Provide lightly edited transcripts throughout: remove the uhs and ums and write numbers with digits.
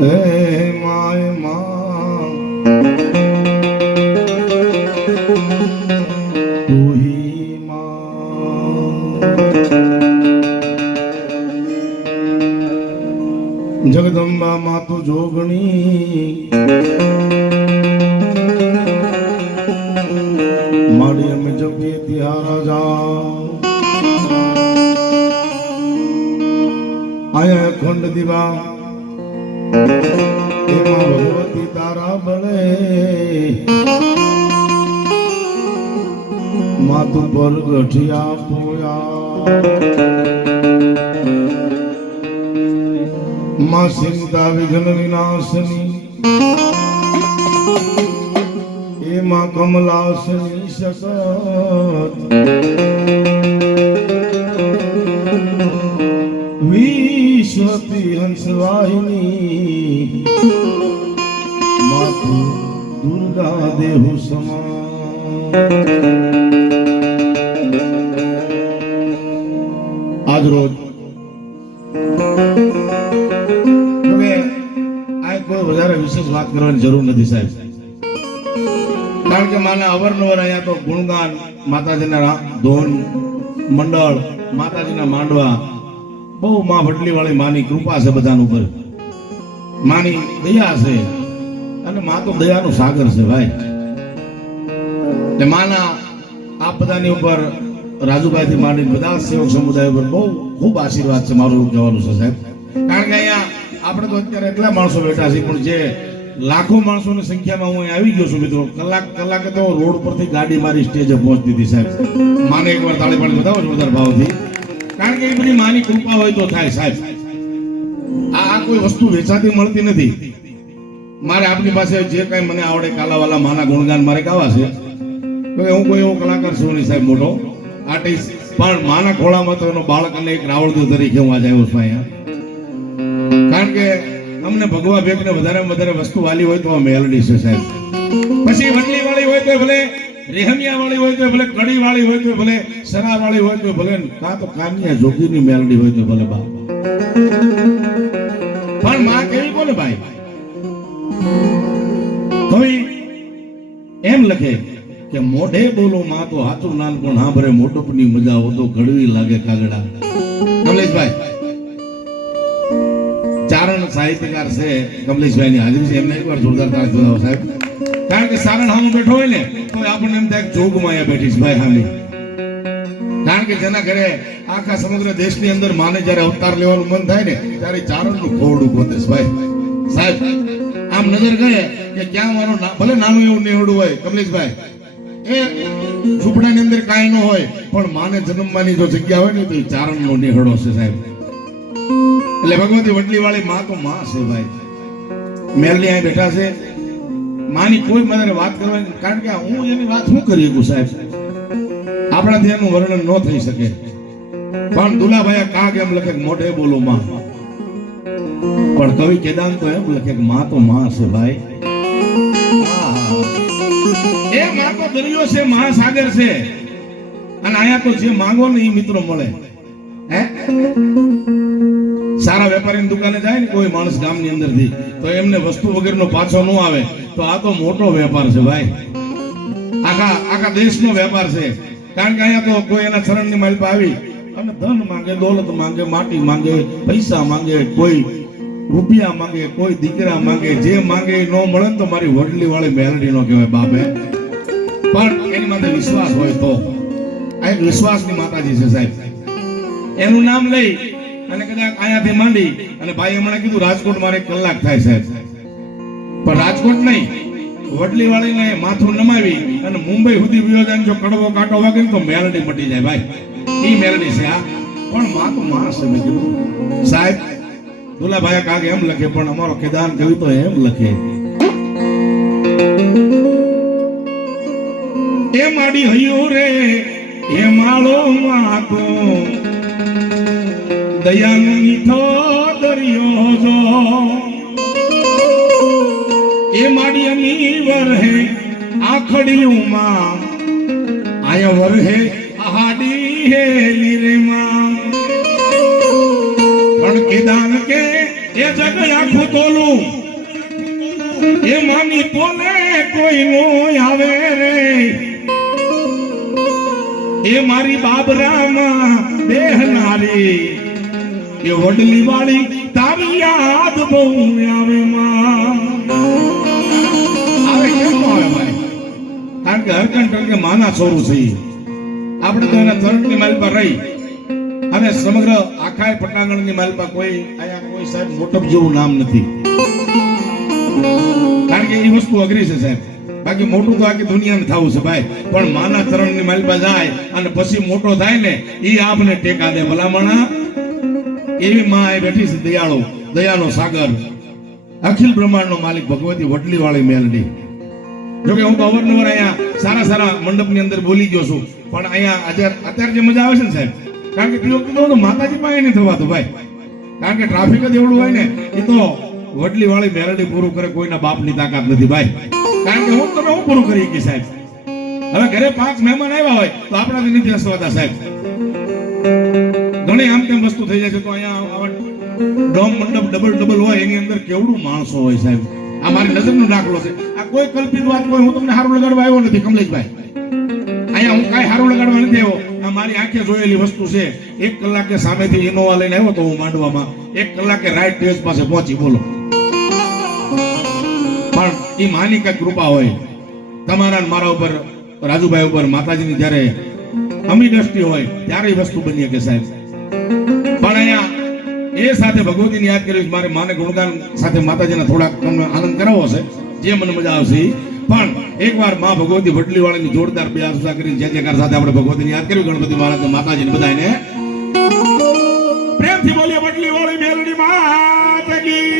હે માય માં તું હી માં જગદંબા માતુ જોગણી માડી અમે જપીએ ત્યાં રાજા આયા ખંડ દીવા એમાં ભગવતી તારા બળે માતુ પર ગઠિયા પોયા માં સિંતા વિઘ્ન વિનાશની એમાં કમલાસની શકત વિશ્વતી હંસવાહિની માતુ દુર્ગા દેહુ સમા આજ રોજ કોઈ વધારે વિશેષ વાત કરવાની જરૂર નથી સાહેબ, કારણ કે માને અવારનવાર અહીંયા તો ગુણગાન માતાજીના ધોન મંડળ માતાજીના માંડવા બહુ માં વડલી વાળી માની કૃપા છે બધાના ઉપર, માની દયા છે અને માં તો દયાનો સાગર છે ભાઈ. એટલે માના આ બધાની ઉપર રાજુભાઈ થી માંડીને બધા સેવક સમુદાય ઉપર બહુ ખૂબ આશીર્વાદ છે મારું એવું કહેવાનું છે સાહેબ. કારણ કે અહીંયા આપણે તો અત્યારે એટલા માણસો બેઠા છે પણ જે લાખો માણસોની સંખ્યામાં હું આવી ગયો છું મિત્રો, કલાકે તો રોડ પરથી ગાડી મારી સ્ટેજે પહોંચતી હતી સાહેબ. માને એકવાર તાળી પાડી બતાવો જોરદાર ભાવથી, કારણ કે એ બધી માની કૃપા હોય તો થાય સાહેબ. આ કોઈ વસ્તુ વેચાતી મળતી નથી. મારે આપની પાસે જે કઈ મને આવડે કાલાવાલા માના ગુણગાન મારે ગાવા છે તો હું કોઈ એવો કલાકાર છું નહીં સાહેબ, મોટો આર્ટિસ્ટ, પણ માના ખોળામાં તો એનો બાળક અને એક રાવળદેવ તરીકે હું આજે આવ્યો છું અહીંયા. કારણ કે અમને ભગવા ભેગને વધારે વસ્તુ વાલી હોય તો મેલડી છે સાહેબ. પછી વડલી વાળી હોય તો ભલે, રેહમિયા વાળી હોય તો ભલે, કડી વાળી હોય તો ભલે, સરા વાળી હોય તો ભલે, કાં તો કાનિયા જોગીની મેલડી હોય તો ભલે બા, પણ માં કેવી કોને ભાઈ? કવિ એમ લખે કે મોઢે બોલો માં તો હાથું નાનપણ હાંભરે મોટપની મજા હો તો કડવી લાગે કાગડા. કમલેશભાઈ ચારણ સાહિત્યકાર છે, કમલેશભાઈ ની હાજરી છે, એમને એકવાર જોરદાર તાળી બજાવો સાહેબ. કારણ કે સારણ હામું બેઠો હોય ને તો આપણને એમ થાય જોગમાં અહીંયા બેઠી છે ભાઈ હામી. કારણ કે જેના ઘરે આખા સમગ્ર દેશની અંદર માને જ્યારે અવતાર લેવાનું મન થાય ને ત્યારે ચારણનું ખોરડું ગોતે છે ભાઈ સાહેબ. આમ નજર ગયે કે ક્યાં મારો ભલે નાનું એવું નેહડું હોય કમલેશભાઈ, એ ઝૂંપડાની અંદર કાંઈ ન હોય પણ માને જન્મવાની જો જગ્યા હોય ને તો એ ચારણનો નેહડો છે સાહેબ. એટલે ભગવતી વડલી વાળી માં તો માં છે ભાઈ. મેરલી અહીં બેઠા છે, માની કોઈ મને વાત કરવાની, કારણ કે હું એની વાત શું કરી શકું સાહેબ, આપણાથી એનું વર્ણન ન થઈ શકે. પણ દુલાભાઈ કાગ એમ લખે મોઢે બોલો માં, પણ કવિ કેદાન તો એમ લખે કે માં તો માં છે ભાઈ. એ માં તો દરિયો છે, મહાસાગર છે, અને અહીંયા તો જે માંગો ને એ મિત્રો મળે. હે સારા વેપારીની દુકાને જાય ને કોઈ માણસ ગામની અંદરથી તો એમને વસ્તુ વગરનો પાછો ન આવે તો આ તો મોટો વેપાર છે ભાઈ, આખા દેશનો વેપાર છે. કારણ કે અહીંયા તો કોઈ એના શરણની માલ પર આવી અને ધન માંગે, દોલત માંગે, માટી માંગે, પૈસા માંગે, કોઈ રૂપિયા માંગે, કોઈ દીકરા માંગે, જે માંગે એ ન મળે તો મારી વડલી વાળી મેલડી નો કહેવાય બાપે. પણ એની માથે વિશ્વાસ હોય તો આ એક વિશ્વાસની માતાજી છે સાહેબ. એનું નામ લઈ અને કદાચ અહીંયાથી માંડી અને ભાઈ હમણાં કીધું રાજકોટ મારે કલાક થાય સાહેબ, પણ રાજકોટ નહીં વડલી વાળીને માથું નમાવી અને મુંબઈ સુધી વિયોજન જો કડવો કાંટો વાગે તો મેલડી મટી જાય ભાઈ. એ મેલડી છે આ, પણ માં તો માં છે. મેં કીધું સાહેબ દુલાભાઈ કાગે એમ લખે, પણ અમારો કેદાન કવિ તો એમ લખે એ માડી હૈયો રે એ માળો માતો દયાનો મીઠો દરિયો જો એ માડી અમી વરહે આખડિયું માં આયા વરહે આહાડી હે લીરે માં પણ એ દાન કે એ જગ આખું તોલું એ માની તોલે કોઈ નો આવે રે એ મારી બાબરામાં બેહનારી એ વડલી વાળી તારી યાદ બહુ આવે માં આવે કેમ નો આવે ભાઈ કારણ કે હરકંઠ કે માના છોરું છે આપણે તો એના ચરણની માલ પર રહી અને સમગ્ર આખા પટાંગણની માલ પર કોઈ આયા કોઈ સાહેબ મોટપ જેવું નામ નથી કારણ કે એ વસ્તુ અઘરી છે સાહેબ બાકી મોટું તો આખી દુનિયાને થવું છે ભાઈ પણ માના ચરણની માલ પર જાય અને પછી મોટો થાય ને એ આપને ટેકા દે ભલામણા એવી માં એ બેઠી છે દયાળો સાગર અખિલ બ્રહ્માંડનો માલિક ભગવતી વડલી વાળી મેલડી જોકે હું તો અવારનવાર અહીંયા સારા મંડપની અંદર બોલી ગયો છું પણ અહીંયા અત્યારે જે મજા આવે છે ને સાહેબ કારણ કે તો માતાજી પાસે નહીં થવાતું ભાઈ કારણ કે ટ્રાફિક જ એવડું હોય ને એ તો વડલી વાળી મેલડી પૂરું કરે કોઈના બાપની તાકાત નથી ભાઈ કારણ કે હું પૂરું કરી ગઈ સાહેબ હવે ઘરે 5 મહેમાન આવ્યા હોય તો આપણાથી નથી હસવાતા સાહેબ ઘણી આમ તેમ વસ્તુ થઈ જાય છે તો અહીંયા ડોમ મંડપ ડબલ હોય એની અંદર કેવડું માણસો હોય સાહેબ આ મારી નજરનો દાખલો છે આ કોઈ કલ્પિત વાત કોઈ હું તમને હારું લગાડવા આવ્યો નથી કમલેશભાઈ અહીંયા હું કાંઈ હારું લગાડવા નથી આવ્યો આ મારી આંખે જોયેલી વસ્તુ છે 1 કલાકે સામેથી ઇનોવા લઈને આવ્યો તો હું માંડવામાં 1 કલાકે રાઈટ સ્ટેજ પાસે પહોંચી બોલો પણ એ માની કઈ કૃપા હોય તમારા મારા ઉપર રાજુભાઈ ઉપર માતાજીની જ્યારે અમી દ્રષ્ટિ હોય ત્યારે એ વસ્તુ બની શકે સાહેબ પણ અહીંયા એ સાથે ભગવતીને યાદ કર્યું મારે માને ગુણગાન સાથે માતાજીના થોડાક તમને આનંદ કરાવવો છે જે મને મજા આવશે પણ એકવાર માં ભગવતી વડલી વાળાની જોરદાર બે આસુસા કરીને જય જયકાર સાથે આપણે ભગવતીને યાદ કર્યું ગણપતિ મહારાજ માતાજીને બધાને પ્રેમથી બોલીએ વડલી વાળી મેલડી માતકી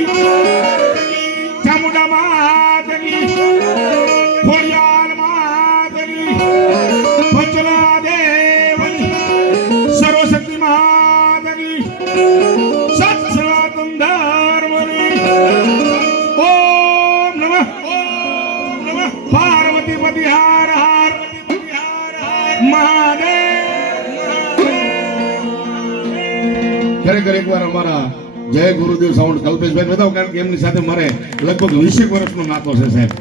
ચામુંડા માતકી ખોડિયાર માતકી પંચલા દેવની સર્વશક્તિ માતકી સત સનાતન ધર્મની ઓમ નમઃ પાર્વતી પતિ હાર હાર મહાદેવ ખરેખર એકવાર અમારા જય ગુરુદેવ સાઉન્ડ કલ્પેશભાઈ બતાવો કારણ કે એમની સાથે મારે લગભગ 20 વર્ષનો નાતો છે સાહેબ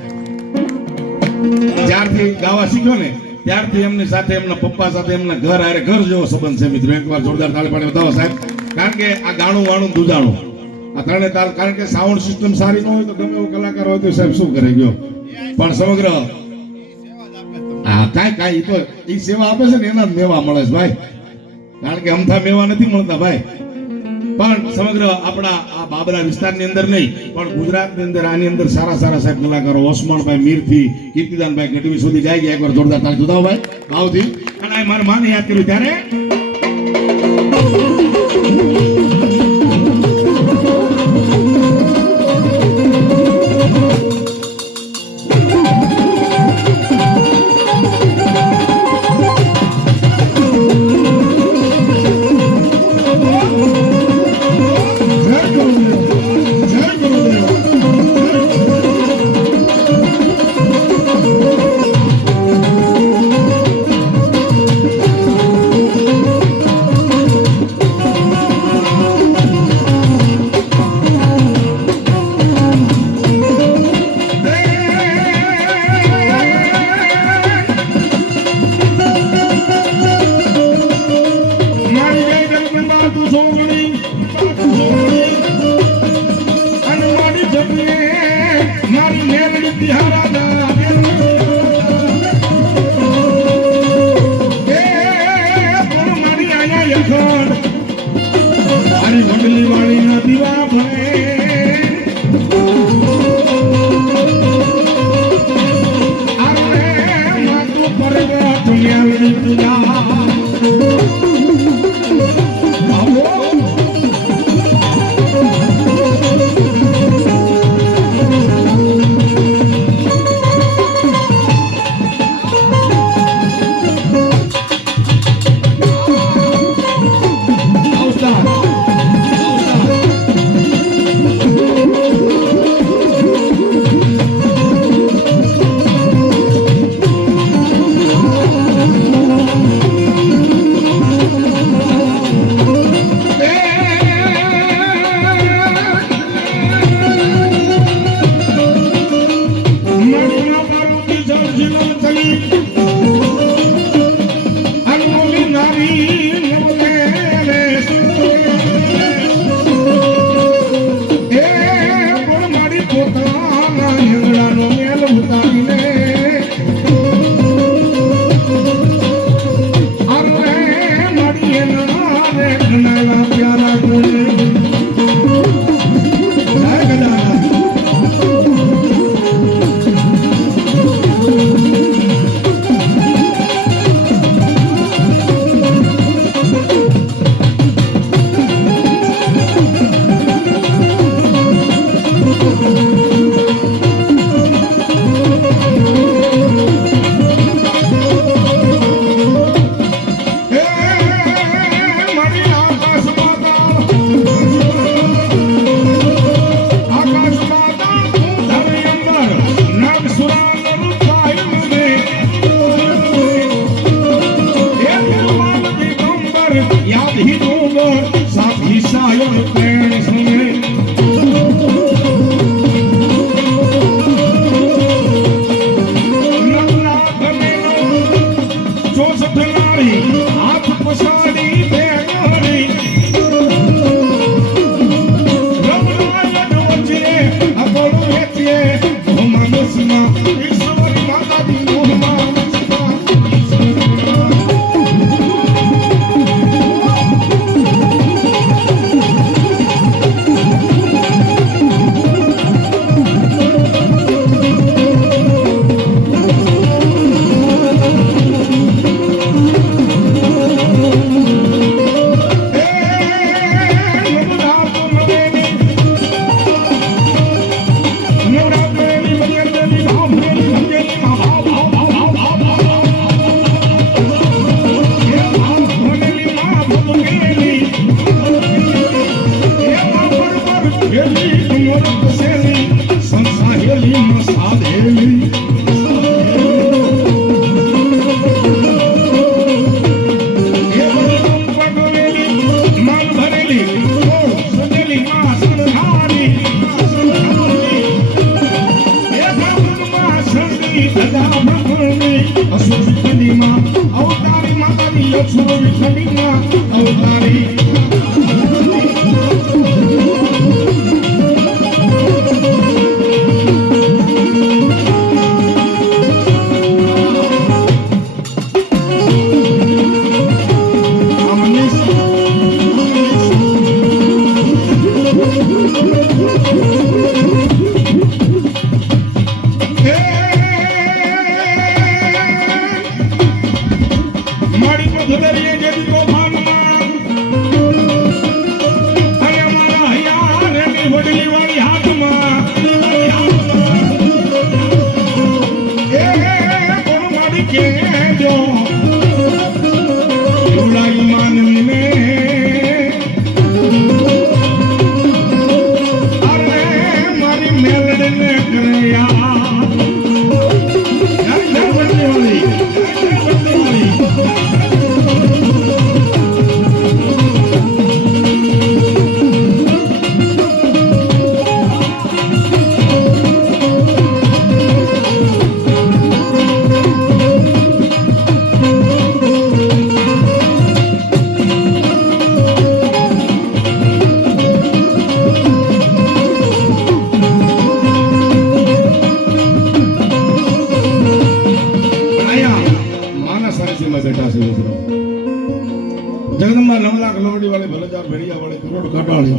જ્યારથી ગાવા શીખ્યો ને ત્યારથી એમની સાથે એમના પપ્પા સાથે એમના ઘર જેવો સંબંધ છે મિત્રો એકવાર જોરદાર તાળી પાડી બતાવો સાહેબ કારણ કે આ ગાણું વાણું દુજાણું આ ત્રણે તાલ કારણ કે સાઉન્ડ સિસ્ટમ સારી ન હોય તો ગમે એવો કલાકાર હોય તો સાહેબ શું કરે ગયો પણ સમગ્ર હા કાંઈ તો એ સેવા આપે છે ને એના જ મેવા મળે છે ભાઈ કારણ કે અમથા મેવા નથી મળતા ભાઈ પણ સમગ્ર આપણા આ બાબરા વિસ્તારની અંદર નહીં પણ ગુજરાતની અંદર આની અંદર સારા સાહેબ કલાકારો ઓસમાણભાઈ મીરથી કીર્તિદાનભાઈ ગઢવી સુધી જાય ગયા એકવાર જોરદાર તાળી જુદાઓ ભાઈ ભાવથી અને આ મારા માને યાદ કર્યું ત્યારે સંસાહેલી અમૃત સેલી સંસાહેલી મસાદેલી અવતારી માતાની લક્ષ્મી ખંડીમાં અવતારી जगदम्बा 9 लाख लोमड़ी वाले भलजार भेड़िया वाले करोड़ काटाळे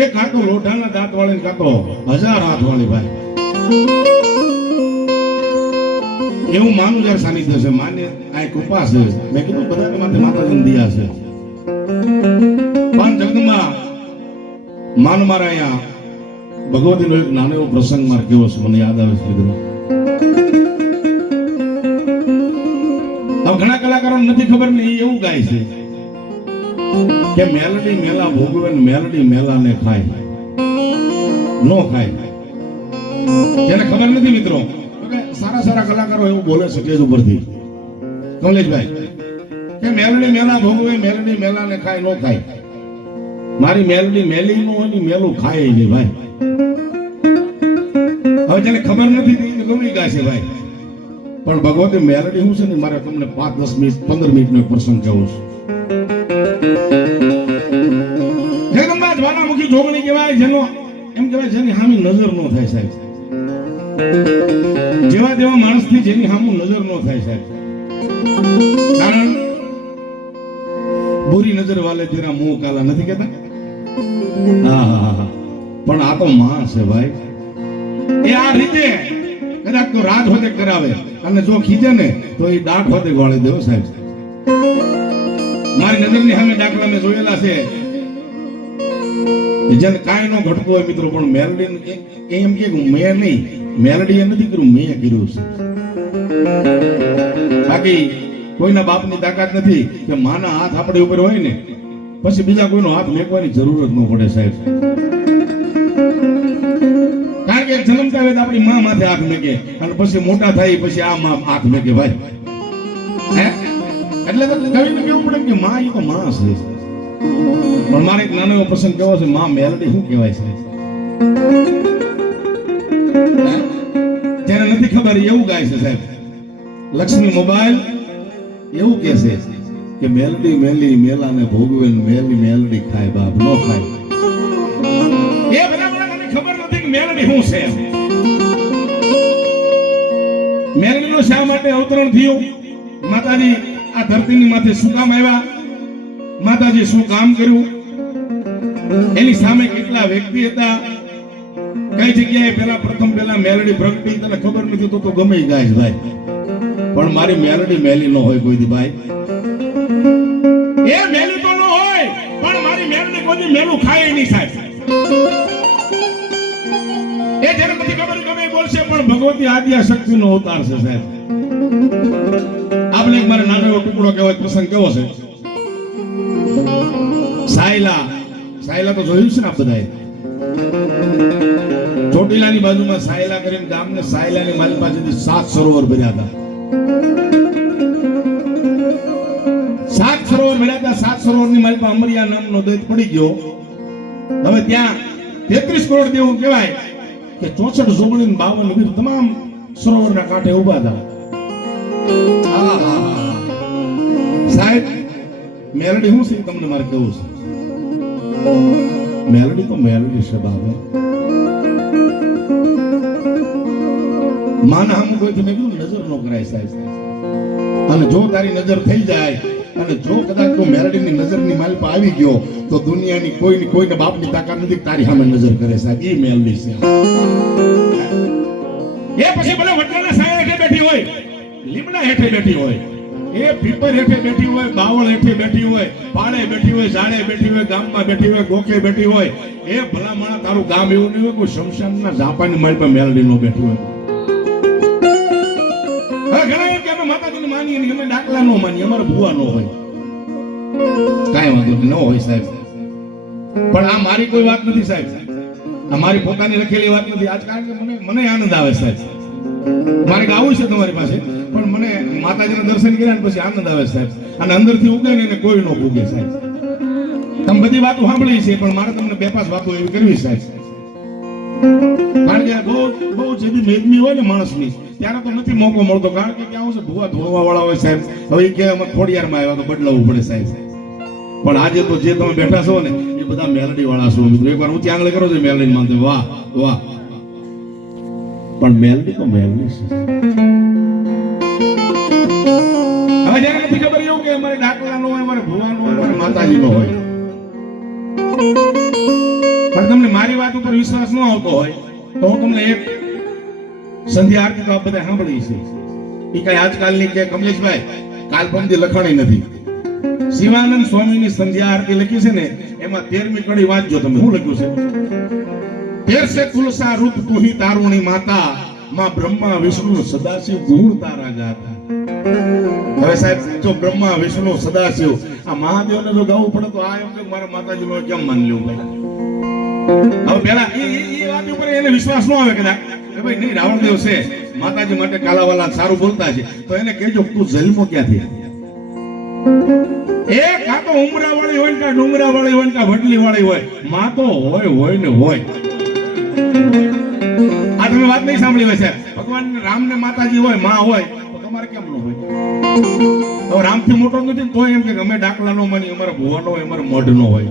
एक हाथ तो लोटाना दांत वाले का तो 1000 हाथ वाले भाई એવું માનું જ્યારે સાનિધ્ય છે માને આ કૃપા છે મેં કીધું બધાને માટે માતાજીને દિયા છે પણ જગદમ્બા માન મારા અહીંયા ભગવતીનો એક નાનો એવો પ્રસંગ માર કેવો છે મને યાદ આવે છે કીધું ઘણા કલાકારો નથી ખબર ને એવું ગાય છે કે મેલડી મેલા ભોગવે મેલડી મેલા ને ખાય નો ખાય જેને ખબર નથી મિત્રો સારા સારા કલાકારો એવું બોલે છે સ્ટેજ ઉપરથી કમલેશભાઈ કે મેલડી મેલા ભોગવે મેલડી મેલા ને ખાય નો ખાય મારી મેલડી મેલી નો હોય મેલું ખાય નહીં ભાઈ હવે જેને ખબર નથી તે ગમી ગાય છે ભાઈ પણ ભગવતી મેલડી હું છે ને મારે તમને 5-10 મિનિટ 15 મિનિટ નો પ્રસંગ કહેવો છે જગદંબા જ્વાલામુખી જોગણી કહેવાય જેનો એમ કહેવાય જેની સામી નજર નો થાય સાહેબ જેવા તેવા માણસ થી જેની સામું નજર નો થાય સાહેબ કારણ બુરી નજર વાલે તેરા મુંહ કાલા નથી કહેતા હા પણ આ તો માં છે ભાઈ એ આ રીતે કદાચ તો રાજ હોતે કરાવે અને જો ખીજે ને તો એ ડાક હોતે વાળી દેવો સાહેબ મારી નજરની સામે દાખલા મેં જોયેલા છે જેને કાંઈ નો ઘટતું હોય મિત્રો પણ મેલડી એમ કે મેં નહીં મેલડી એ નથી કર્યું મેં કર્યું છે બાકી કોઈના બાપની તાકાત નથી કે માના હાથ આપણી ઉપર હોય ને પછી બીજા કોઈનો હાથ મેકવાની જરૂર જ ન પડે સાહેબ કારણ કે જન્મતા વેદ આપણી માં માથે હાથ મેકે અને પછી મોટા થાય પછી આ માં હાથ મેકે ભાઈ એટલે તો કવિને કેવું પડે કે માં એ તો માં છે પણ મારે એક નાનો એવો પ્રસંગ કેવો છે માં મેલડી શું કહેવાય છે જેને નથી ખબર એવું ગાય છે સાહેબ લક્ષ્મી મોબાઈલ એવું કે છે કે મેલડી મેલી મેલાને ભોગવે મેલી મેલડી ખાય બાપ નો ખાય એ બધા મને ખબર નથી કે મેલડી શું છે મેલડી નો શા માટે અવતરણ થયું માતાજી આ ધરતીની માથે શું કામ આવ્યા માતાજી શું કામ કર્યું એની સામે કેટલા વ્યક્તિ હતા કઈ જગ્યાએ પ્રથમ મેલડી પ્રગટી તને ખબર નથી તો ગમે ગાય ભાઈ પણ મારી મેલડી મેલી નો હોય કોઈ દી ભાઈ એ મેલી તો ન હોય પણ મારી મેલડી કોઈ દી મેલું ખાય નહીં સાહેબ એ જેને નથી ખબર ગમે બોલશે પણ ભગવતી આદ્યા શક્તિનો અવતાર છે સાહેબ આપણે એક મારે નાનો એવો ટુકડો કહેવાય પ્રસંગ કેવો છે સાઈ સાયલા. સાયલા તો જોયું છે ને આપ બધાએ. ચોટીલાની બાજુમાં સાયલા કરીને ગામને સાયલાની મારી પાસેથી 7 સરોવર ભર્યા હતા. 7 સરોવર ભર્યા હતા. 7 સરોવરની મારી પાસે અમરિયા નામનો દૈત પડી ગયો. હવે ત્યાં 33 કરોડ દેવું કહેવાય કે 64 જોગણી 52 વીર તમામ સરોવરના કાંઠે ઉભા હતા. સાહેબ મેલડી હું છે તમને મારે કેવું છે. મેલડી તો મેલડી છે બાબા. માના હમ કોઈ મેં કીધું નજર નો કરાય સાહેબ. અને જો તારી નજર થઈ જાય અને જો કદાચ તું મેલડીની નજરની માલ પર આવી ગયો તો દુનિયાની કોઈને બાપની તાકાત નથી તારી સામે નજર કરે સાહેબ. એ મેલડી છે. એ પછી ભલે વડલાના સાયા હેઠે બેઠી હોય, લીમડા હેઠે બેઠી હોય, એ પીપર હેઠે બેઠી હોય, બાવળ હેઠે બેઠી હોય, પાળે બેઠી હોય, ઝાડે બેઠી હોય, ગામમાં બેઠી હોય, ગોખે બેઠી હોય, એ ભલામણા તારું ગામ એવું નહીં હોય કોઈ શમશાનના ઝાપાની મારી પર મેલડી નો બેઠી હોય. હવે ઘણા એમ કે અમે માતાજીને માનીએ ને અમે ડાકલા નો માનીએ, અમારે ભૂવા નો હોય. કાંઈ વાંધો ન હોય સાહેબ. પણ આ મારી કોઈ વાત નથી સાહેબ. આ મારી પોતાની લખેલી વાત નથી. આજ કારણ કે મને આનંદ આવે સાહેબ. મારે ગાવું છે તમારી પાસે પણ મને માતાજીના દર્શન કર્યા ને પછી આનંદ આવે સાહેબ. અને અંદરથી ઉગે ને એને કોઈ નો ઉગે સાહેબ. તમે બધી વાતો સાંભળી છે પણ મારે તમને 2-5 વાતો એવી કરવી સાહેબ. કારણ કે બહુ જેવી મેદની હોય ને માણસની ત્યારે તો નથી મોકો મળતો. કારણ કે ક્યાં છે ભૂવા ધોવા વાળા હોય સાહેબ. હવે કે અમે ખોડિયારમાં આવ્યા તો બદલાવવું પડે સાહેબ. પણ આજે તો જે તમે બેઠા છો ને એ બધા મેલડી વાળા છો મિત્રો. એકવાર હું ત્યાં કરો છો મેલડી માનતો વાહ વાહ. પણ મેલડી તો મેલડી છે. હવે જયારે નથી ખબર એવું કે અમારે ડાકલા નો હોય, અમારે ભુવા નો હોય, અમારે માતાજી નો હોય. પણ તમને મારી વાત ઉપર વિશ્વાસ ન આવતો હોય તો હું તમને એક સંધ્યા આરતી તો આપ બધા સાંભળી છે. એ કઈ આજકાલની કે કમલેશભાઈ કાલપમથી લખાણી નથી. શિવાનંદ સ્વામીની સંધ્યા આરતી લખી છે ને એમાં 13મી કડી વાંચજો તમે. શું લખ્યું છે? 13 તુલસા રૂપ તુહી તારુણી માતા, માં બ્રહ્મા વિષ્ણુ સદાશિવ ગુણ તારા ગાતા. હવે સાહેબ જો બ્રહ્મા વિષ્ણુ સદાશિવ આ મહાદેવને જો ગાવું પડે તો આ એમ કે મારા માતાજીનો કેમ માન લેવું ભાઈ. હવે પેલા એ વાત ઉપર એને વિશ્વાસ ન આવે કદાચ કે ભાઈ નહીં રાવણદેવ છે માતાજી માટે કાલાવાલા સારું બોલતા છે તો એને કહેજો તું જન્મો ક્યાંથી. એ કાં તો ઉમરા વાળી હોય ને કાં ડુંગરા વાળી હોય ને કાં વડલી વાળી હોય, માં તો હોય ને હોય. આ તમે વાત નહીં સાંભળી હોય છે. ભગવાન રામ ને માતાજી હોય, માં હોય તો તમારે કેમ ન હોય? તો રામ થી મોટો નથી તો એમ કે અમે ડાકલા નો માની, અમારા ભુવા નો હોય, અમારા મઢ નો હોય.